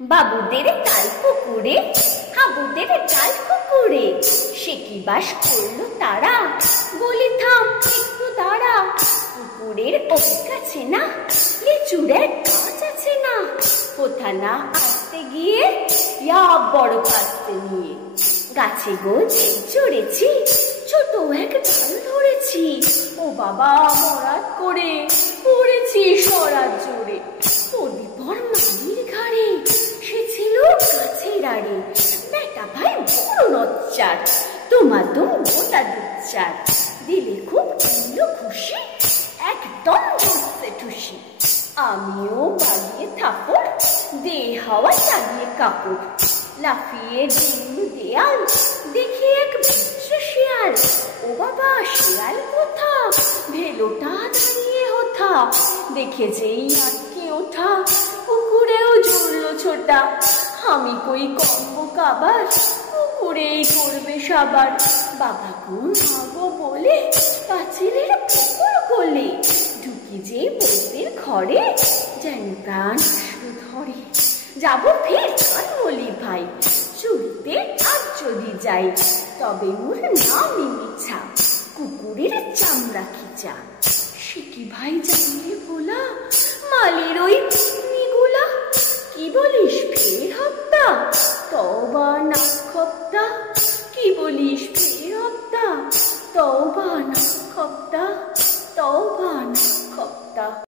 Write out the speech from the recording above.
বাবুদের তাল পুকুরে, হাবুদের ডাল পুকুরে, সে কি বাস করলো তারা, বলি থাম একটু দাঁড়া। পুকুরের ওই কাছে না লিচুর এক গাছ আছে না, কোথা না আসতে গিয়ে ইয়া বড় কাস্তে নিয়ে। গাছে গো চড়েছি, ছোট এক ডাল ধরেছি, ও বাবা মরাত করে পড়েছি সরাত জোরে। পর মানির ঘাড়ে সে ছিল গাছের আড়ে, বেটা ভাই বড় নচ্চার, তোমাদম গোটা দুচ্চার। দিলে খুব কিনলো খুশি, একদম ধরতে ঠুসি। আমিও বাগিয়ে থাপড়, দে হাওয়া চালিয়ে কাপড়। লাফিয়ে ডিঙু দেয়াল, দেখি এক বিচ্ছু শিয়াল। ও বাবা শিয়াল কোথা, ভেলোটা দাঁড়িয়ে হোথা। দেখে যেই আটকে ওঠা, পুকুরেও জুড়লো ছোটা। আমি কই কম্ব কাবার, পুকুরেই করবে সাবার। বাবা গো মা গো বলে পাঁচিলের পুকুর কোলে ঢুকি যে বৌদির ঘরে, যেন প্রাণ ধরে। যাব ফের কাল বলি ভাই, চুরিতে আজ যদি যাই, তবে মোর নামই মিছা, কুকুরের চামড়া খিচা। সে কি ভাই জানলে ভোলা, মালের ওই গুলা। কি বলিস ফের হত্যা, তওবা না খপ্তা। কি বলিস ফের হত্যা, তওবা না খপ্তা, তওবা না খপ্তা।